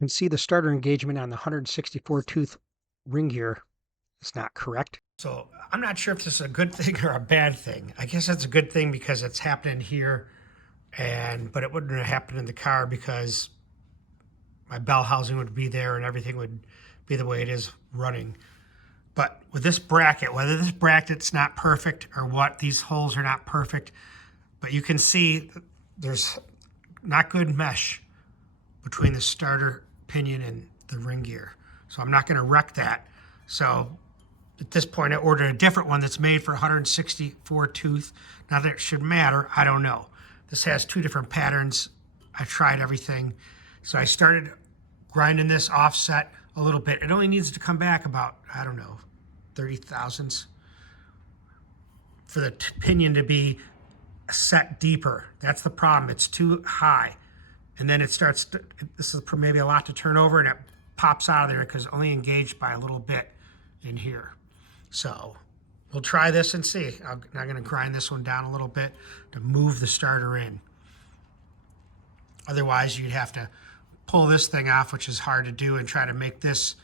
can see the starter engagement on the 164 tooth ring gear is not correct. So I'm not sure if this is a good thing or a bad thing. I guess it's a good thing because it's happening here, but it wouldn't have happened in the car because my bell housing would be there and everything would be the way it is running. But with this bracket, whether this bracket's not perfect or what, these holes are not perfect, but you can see there's not good mesh between the starter pinion and the ring gear. So I'm not going to wreck that. So at this point, I ordered a different one that's made for 164 tooth. Not that it should matter, I don't know. This has two different patterns. I tried everything. So I started grinding this offset a little bit. It only needs to come back about, I don't know, 30 thousandths for the pinion to be set deeper. That's the problem. It's too high. And then it starts, this is maybe a lot to turn over, and it pops out of there because it's only engaged by a little bit in here. So we'll try this and see. I'm going to grind this one down a little bit to move the starter in. Otherwise, you'd have to pull this thing off, which is hard to do, and try to make this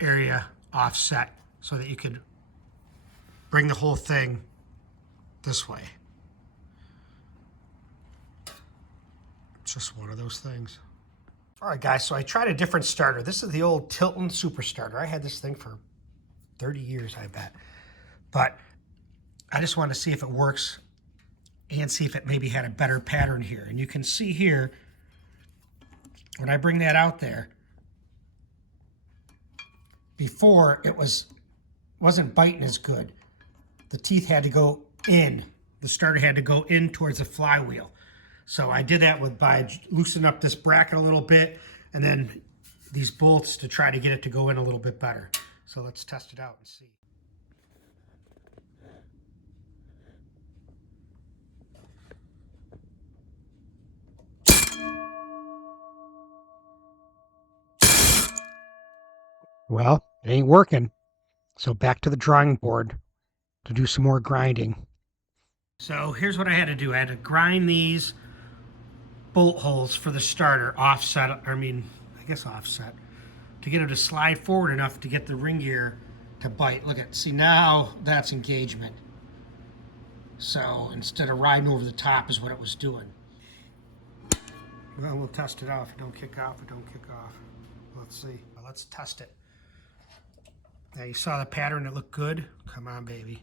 area offset so that you could bring the whole thing this way. It's just one of those things. All right, guys, so I tried a different starter. This is the old Tilton Super Starter. I had this thing for 30 years, I bet. But I just wanted to see if it works and see if it maybe had a better pattern here. And you can see here, when I bring that out there, before it wasn't biting as good. The teeth had to go in. The starter had to go in towards the flywheel. So I did that by loosening up this bracket a little bit and then these bolts to try to get it to go in a little bit better. So let's test it out and see. Well, it ain't working. So back to the drawing board to do some more grinding. So here's what I had to do. I had to grind these bolt holes for the starter offset, offset, to get it to slide forward enough to get the ring gear to bite. Look at, see, now that's engagement. So instead of riding over the top is what it was doing. Well, we'll test it out. If it don't kick off, it don't kick off. Let's see. Well, let's test it. Now you saw the pattern, it looked good. Come on, baby.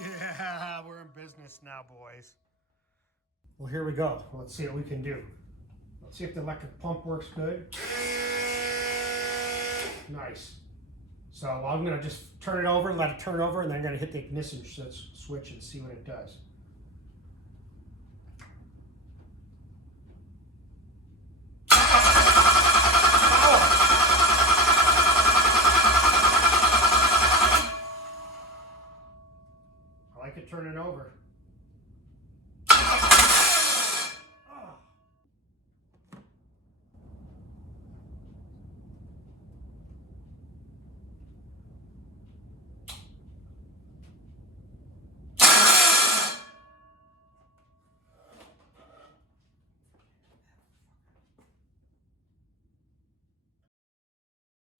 Yeah, we're in business now, boys. Well, here we go. Let's see what we can do. Let's see if the electric pump works good. Nice. So I'm going to just turn it over, let it turn over, and then I'm going to hit the ignition switch and see what it does. I like it turning over.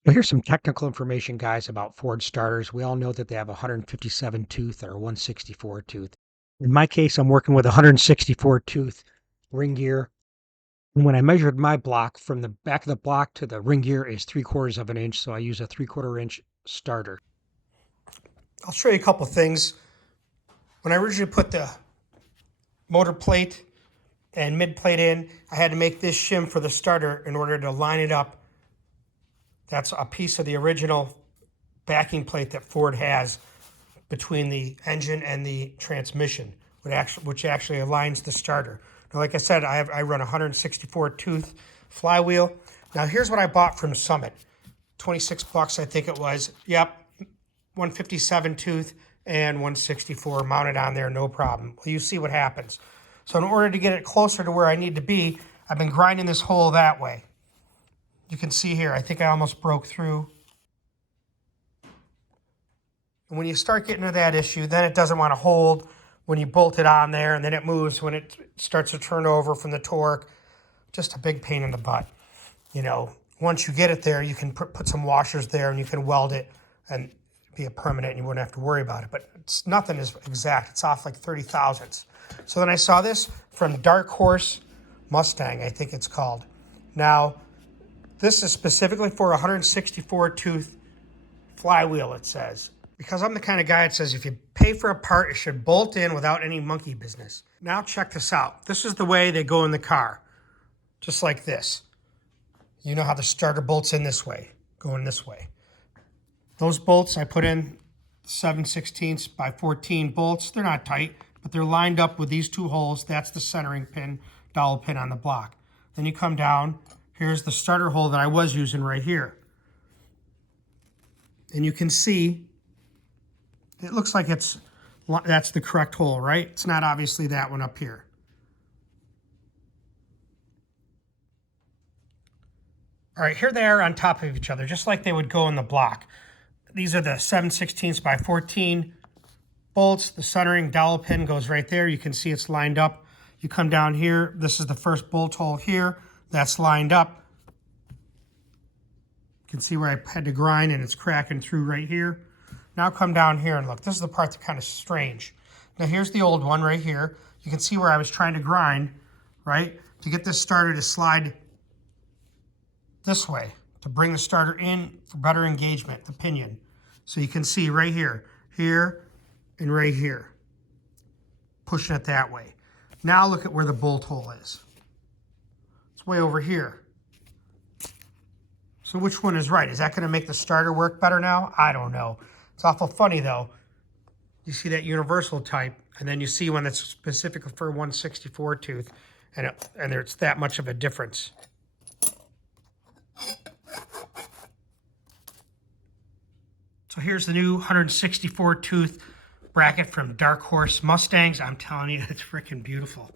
Well, here's some technical information, guys, about Ford starters. We all know that they have a 157 tooth or a 164 tooth. In my case, I'm working with a 164 tooth ring gear. And when I measured my block, from the back of the block to the ring gear is 3/4 of an inch, so I use a 3/4 inch starter. I'll show you a couple things. When I originally put the motor plate and mid plate in, I had to make this shim for the starter in order to line it up. That's a piece of the original backing plate that Ford has between the engine and the transmission, which actually aligns the starter. Now, like I said, I run a 164 tooth flywheel. Now, here's what I bought from Summit. 26 bucks, I think it was. Yep, 157 tooth and 164 mounted on there, no problem. Well, you see what happens. So in order to get it closer to where I need to be, I've been grinding this hole that way. You can see here, I think I almost broke through. And when you start getting to that issue, then it doesn't want to hold when you bolt it on there, and then it moves when it starts to turn over from the torque. Just a big pain in the butt. You know, once you get it there, you can put some washers there and you can weld it and be a permanent and you wouldn't have to worry about it. But nothing is exact. It's off like 30 thousandths. So then I saw this from Dark Horse Mustang, I think it's called. Now, this is specifically for a 164 tooth flywheel, it says. Because I'm the kind of guy that says if you pay for a part, it should bolt in without any monkey business. Now check this out. This is the way they go in the car. Just like this. You know how the starter bolts in this way, going this way. Those bolts I put in 7/16 by 14 bolts. They're not tight, but they're lined up with these two holes. That's the centering pin, dowel pin on the block. Then you come down. Here's the starter hole that I was using right here. And you can see, it looks like that's the correct hole, right? It's not obviously that one up here. All right, here they are on top of each other, just like they would go in the block. These are the 7/16 by 14 bolts. The centering dowel pin goes right there. You can see it's lined up. You come down here. This is the first bolt hole here. That's lined up. You can see where I had to grind and it's cracking through right here. Now come down here and look. This is the part that's kind of strange. Now here's the old one right here. You can see where I was trying to grind, right, to get this starter to slide this way, to bring the starter in for better engagement, the pinion. So you can see right here, here, and right here. Pushing it that way. Now look at where the bolt hole is. It's way over here. So which one is right? Is that going to make the starter work better now? I don't know. It's awful funny though. You see that universal type, and then you see one that's specific for 164 tooth, and there's that much of a difference. So here's the new 164 tooth bracket from Dark Horse Mustangs. I'm telling you, it's freaking beautiful.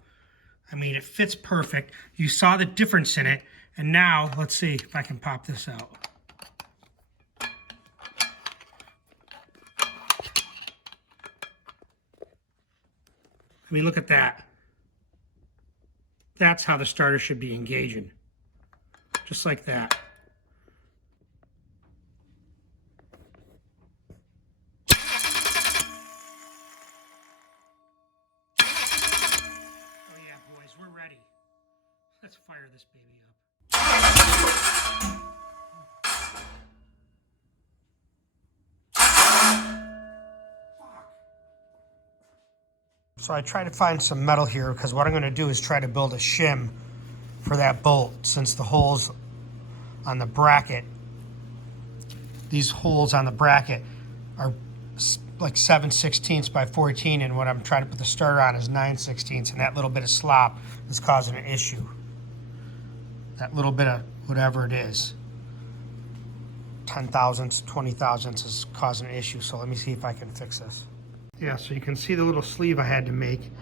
I mean, it fits perfect. You saw the difference in it. And now, let's see if I can pop this out. I mean, look at that. That's how the starter should be engaging. Just like that. We're ready. Let's fire this baby up. So I try to find some metal here because what I'm going to do is try to build a shim for that bolt, since the holes on the bracket, these holes on the bracket are like 7/16 by 14, and what I'm trying to put the starter on is 9/16, and that little bit of slop is causing an issue. That little bit of whatever it is, 10 thousandths, 20 thousandths, is causing an issue. So let me see if I can fix this. Yeah, so you can see the little sleeve I had to make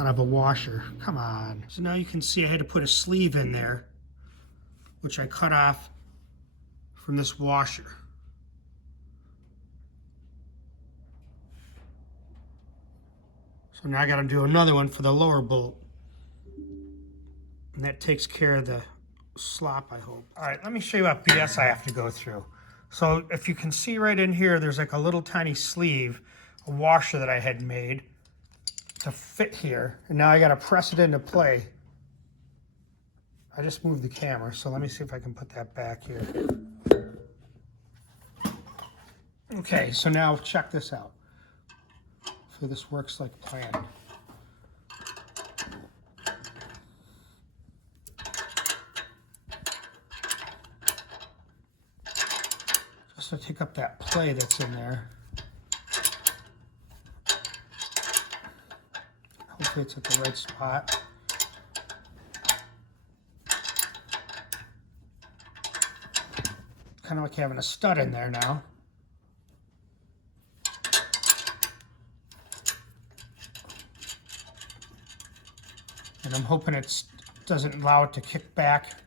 out of a washer. Come on. So now you can see I had to put a sleeve in there, which I cut off from this washer. So now I got to do another one for the lower bolt. And that takes care of the slop, I hope. All right, let me show you what BS I have to go through. So if you can see right in here, there's like a little tiny sleeve, a washer that I had made to fit here. And now I got to press it into play. I just moved the camera, so let me see if I can put that back here. Okay, so now check this out. So this works like planned. Just to take up that play that's in there. Hopefully it's at the right spot. Kind of like having a stud in there now. And I'm hoping it doesn't allow it to kick back,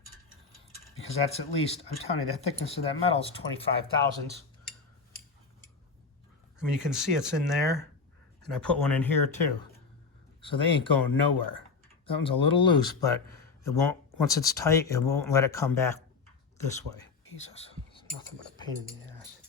because that's at least, I'm telling you, the thickness of that metal is 25 thousandths. I mean, you can see it's in there, and I put one in here too. So they ain't going nowhere. That one's a little loose, but it won't, once it's tight, it won't let it come back this way. Jesus, it's nothing but a pain in the ass.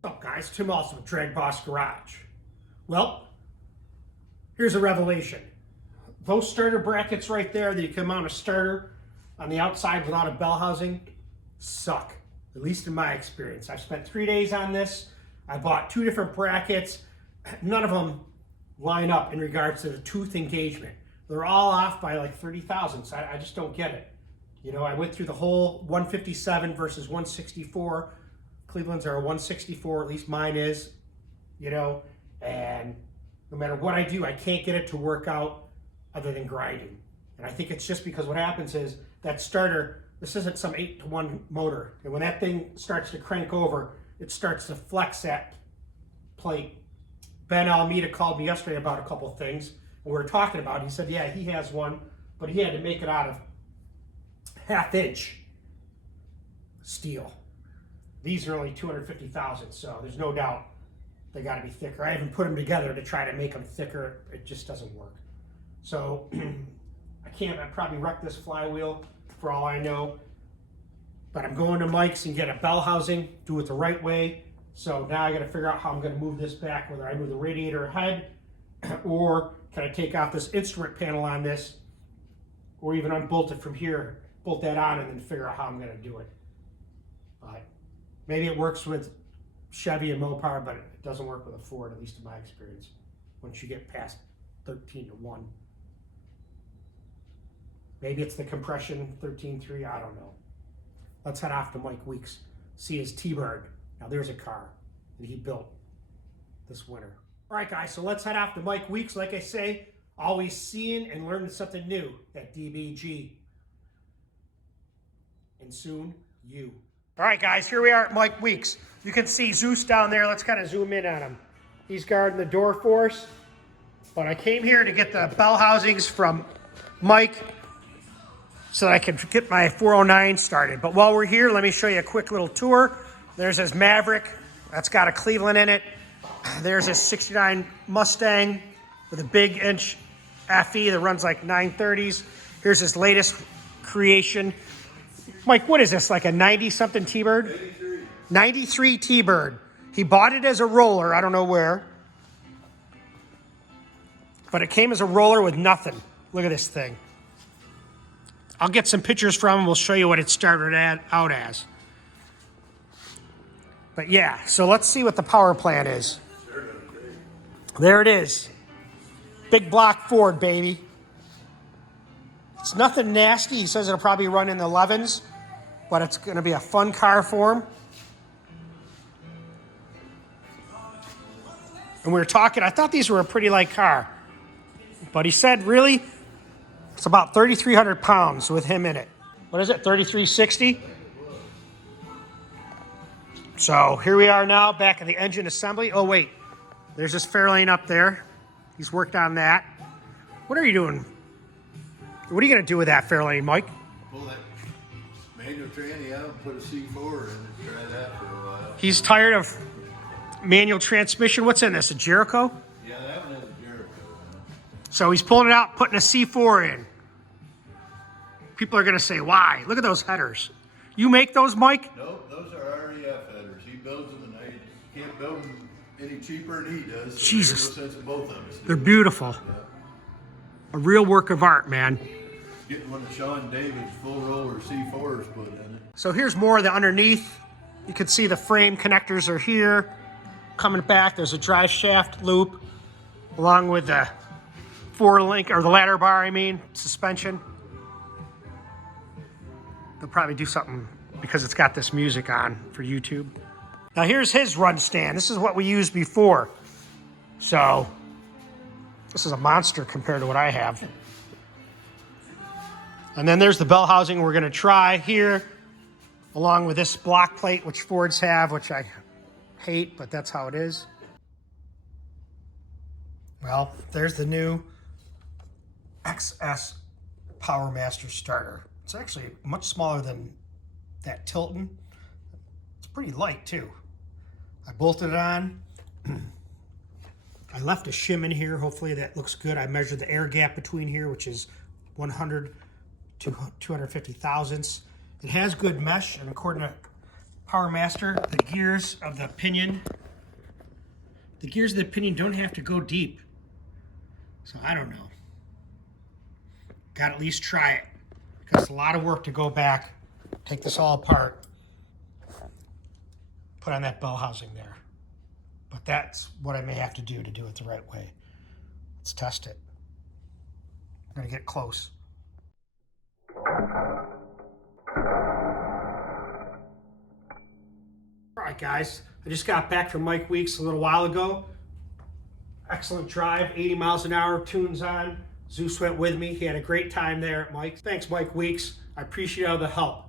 What's up, guys? Tim Olson with DragBoss Garage. Well, here's a revelation. Those starter brackets right there that you can mount a starter on the outside without a bell housing suck, at least in my experience. I've spent 3 days on this. I bought 2 different brackets. None of them line up in regards to the tooth engagement. They're all off by like 30 thousandths. I just don't get it. You know, I went through the whole 157 versus 164. Cleveland's are a 164, at least mine is, you know, and no matter what I do, I can't get it to work out other than grinding. And I think it's just because what happens is that starter, this isn't some 8-to-1 motor. And when that thing starts to crank over, it starts to flex that plate. Ben Almeida called me yesterday about a couple of things. And we were talking about it. He said, yeah, he has one, but he had to make it out of 1/2-inch steel. These are only 250 thousandths, so there's no doubt they got to be thicker. I haven't put them together to try to make them thicker. It just doesn't work. So I probably wreck this flywheel for all I know. But I'm going to Mike's and get a bell housing, do it the right way. So now I got to figure out how I'm going to move this back, whether I move the radiator ahead or can I take off this instrument panel on this or even unbolt it from here, bolt that on and then figure out how I'm going to do it. But maybe it works with Chevy and Mopar, but it doesn't work with a Ford, at least in my experience, once you get past 13-to-1. Maybe it's the compression 13.3, I don't know. Let's head off to Mike Weeks, see his T-Bird. Now there's a car that he built this winter. All right, guys, so let's head off to Mike Weeks. Like I say, always seeing and learning something new at DBG. And soon, you. All right, guys, here we are at Mike Weeks. You can see Zeus down there. Let's kind of zoom in on him. He's guarding the door for us. But I came here to get the bell housings from Mike so that I can get my 409 started. But while we're here, let me show you a quick little tour. There's his Maverick. That's got a Cleveland in it. There's his 69 Mustang with a big inch FE that runs like 930s. Here's his latest creation. Mike, what is this, like a 90-something T-Bird? 93. 93 T-Bird. He bought it as a roller, I don't know where. But it came as a roller with nothing. Look at this thing. I'll get some pictures from him. We'll show you what it started out as. But yeah, so let's see what the power plant is. There it is. Big block Ford, baby. It's nothing nasty. He says it'll probably run in the 11s, but it's going to be a fun car for him. And we were talking, I thought these were a pretty light car. But he said, really, it's about 3,300 pounds with him in it. What is it, 3,360? So here we are now, back at the engine assembly. Oh, wait, there's this Fairlane up there. He's worked on that. What are you doing? What are you going to do with that Fairlane, Mike? Pull that manual tranny out and put a C4 in and try that for a while. He's tired of manual transmission. What's in this, a Jericho? Yeah, that one has a Jericho. So he's pulling it out, putting a C4 in. People are going to say, why? Look at those headers. You make those, Mike? Nope, those are REF headers. He builds them and I can't build them any cheaper than he does. So Jesus. there's no sense of both of us. They're beautiful. Yeah. A real work of art, man. Getting one of Sean David's full roller C4s put in it. So here's more of the underneath. You can see the frame connectors are here. Coming back, there's a drive shaft loop along with the 4-link, or the ladder bar, I mean, suspension. They'll probably do something because it's got this music on for YouTube. Now here's his run stand. This is what we used before. So this is a monster compared to what I have. And then there's the bell housing we're gonna try here, along with this block plate, which Fords have, which I hate, but that's how it is. Well, there's the new XS Power Master starter. It's actually much smaller than that Tilton. It's pretty light too. I bolted it on. I left a shim in here. Hopefully that looks good. I measured the air gap between here, which is 100 to 250 thousandths. It has good mesh, and according to Power Master, the gears of the pinion don't have to go deep. So I don't know. Got to at least try it, because it's a lot of work to go back, take this all apart, put on that bell housing there. But that's what I may have to do it the right way. Let's test it. I'm gonna get close. All right, guys, I just got back from Mike Weeks a little while ago. Excellent drive, 80 miles an hour, tunes on. Zeus went with me. He had a great time there at Mike's. Thanks, Mike Weeks. I appreciate all the help.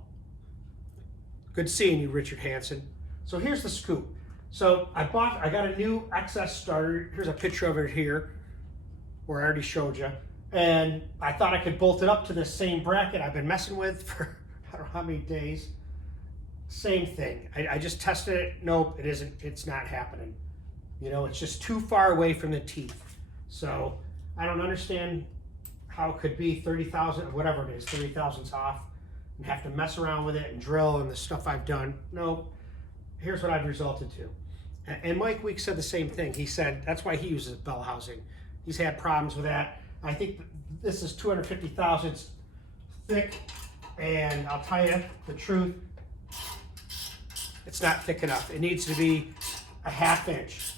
Good seeing you, Richard Hansen. So here's the scoop. So I got a new XS starter. Here's a picture of it here, where I already showed you. And I thought I could bolt it up to the same bracket I've been messing with for I don't know how many days. Same thing. I just tested it. Nope, it isn't. It's not happening. You know, it's just too far away from the teeth. So I don't understand how it could be 30,000, whatever it is, 30 thousandths off, and have to mess around with it and drill and the stuff I've done. No, here's what I've resulted to. And Mike Weeks said the same thing. He said that's why he uses bell housing. He's had problems with that. I think this is 250 thousandths thick, and I'll tell you the truth, it's not thick enough. It needs to be a ½ inch.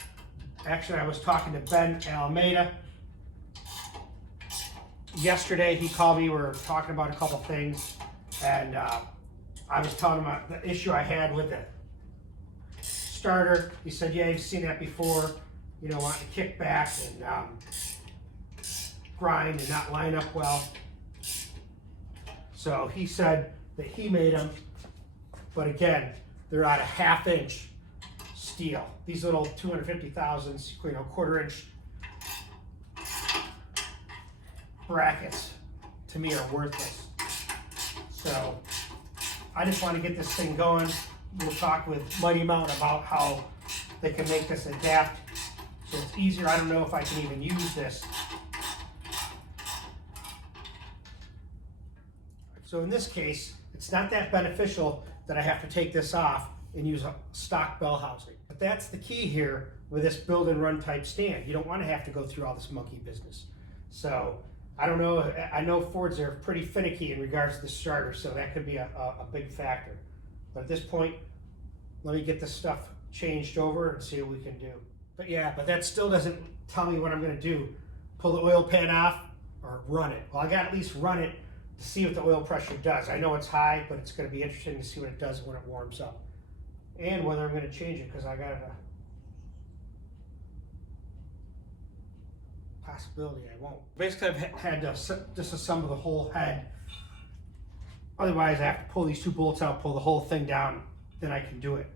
Actually, I was talking to Ben Alameda yesterday. He called me. We were talking about a couple things, and I was telling him the issue I had with the starter. He said, yeah, you've seen that before, you know, wanting to kick back and grind and not line up well. So he said that he made them, but again, they're out of ½ inch steel. These little 250 thousandths, you know, ¼ inch brackets to me are worthless. So I just want to get this thing going. We'll talk with Mighty Mountain about how they can make this adapt so it's easier. I don't know if I can even use this. So in this case, it's not that beneficial that I have to take this off and use a stock bell housing. But that's the key here with this build and run type stand. You don't want to have to go through all this monkey business. So I don't know, I know Fords are pretty finicky in regards to the starter, so that could be a big factor. But at this point, let me get this stuff changed over and see what we can do. But yeah, but that still doesn't tell me what I'm gonna do. Pull the oil pan off or run it. Well, I gotta at least run it to see what the oil pressure does. I know it's high, but it's gonna be interesting to see what it does when it warms up. And whether I'm gonna change it, because I got a possibility I won't. Basically, I've had to disassemble the whole head. Otherwise, I have to pull these two bolts out, pull the whole thing down, then I can do it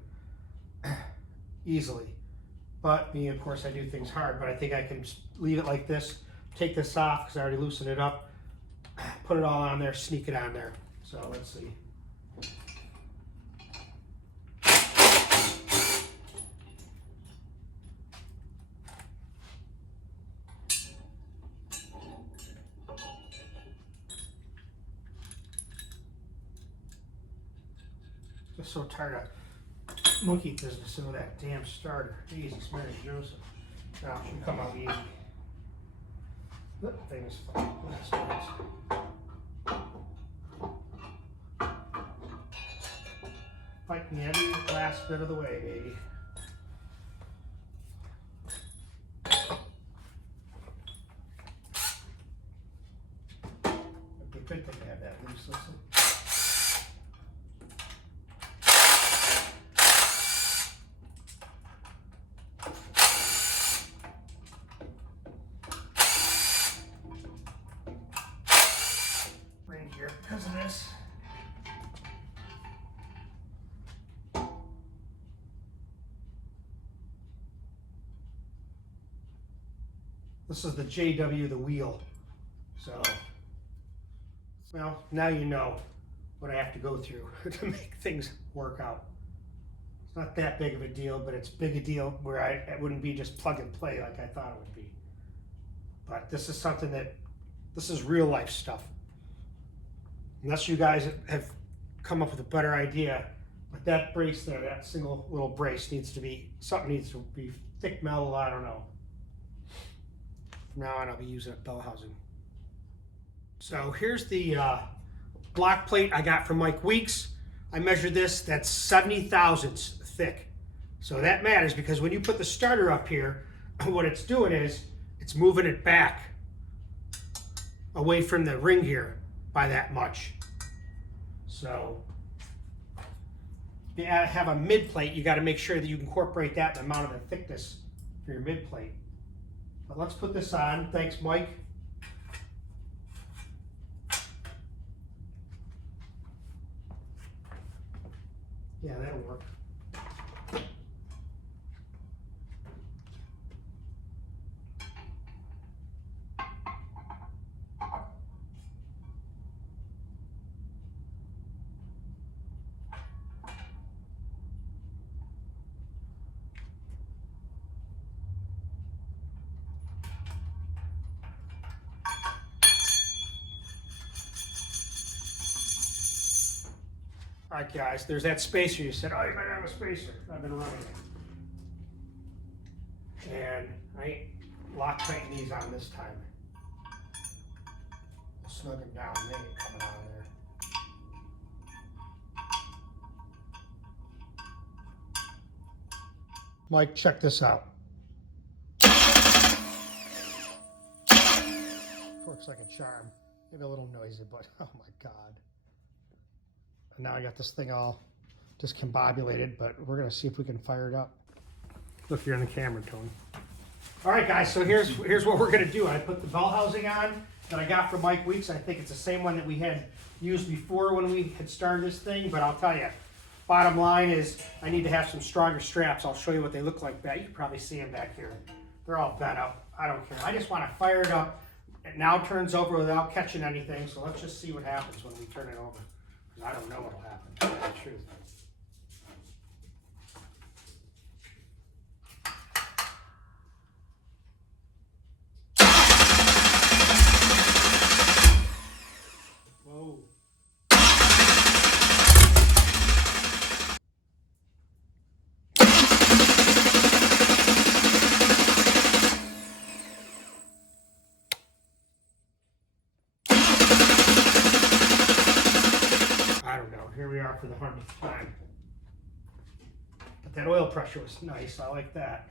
easily. But me, of course, I do things hard, but I think I can just leave it like this, take this off, because I already loosened it up, put it all on there, sneak it on there. So let's see. Just so tired of monkey business with that damn starter. Jesus, Mary Joseph. Now it should come out easy. That thing is fucking glass. Fight me every last bit of the way, baby. It'd be a good thing to have that loose, listen. Here because of this. This is the JW, the wheel. So, well, now you know what I have to go through to make things work out. It's not that big of a deal, but it's big a deal where it wouldn't be just plug and play like I thought it would be. But this is something this is real life stuff. Unless you guys have come up with a better idea, but that brace there, that single little brace something needs to be thick metal, I don't know. From now on, I'll be using a bell housing. So here's the block plate I got from Mike Weeks. I measured this, that's 70 thousandths thick. So that matters because when you put the starter up here, what it's doing is it's moving it back away from the ring here by that much. So if you have a mid plate, you got to make sure that you incorporate that in the amount of the thickness for your mid plate. But let's put this on. Thanks, Mike. Yeah, that'll work. All right, guys, there's that spacer. You said, oh, you might have a spacer. I've been running it. And I ain't lock tighten these on this time. I'll snug them down. They ain't coming out of there. Mike, check this out. Works like a charm. Maybe a little noisy, but oh my God. And now I got this thing all discombobulated, but we're gonna see if we can fire it up. Look, you're in the camera, Tony. All right, guys, so here's what we're gonna do. I put the bell housing on that I got from Mike Weeks. I think it's the same one that we had used before when we had started this thing, but I'll tell you, bottom line is I need to have some stronger straps. I'll show you what they look like back. You can probably see them back here. They're all bent up. I don't care. I just wanna fire it up. It now turns over without catching anything, so let's just see what happens when we turn it over. I don't know what'll happen, to tell you the truth. Whoa. Here we are for the 100th time. But that oil pressure was nice. I like that.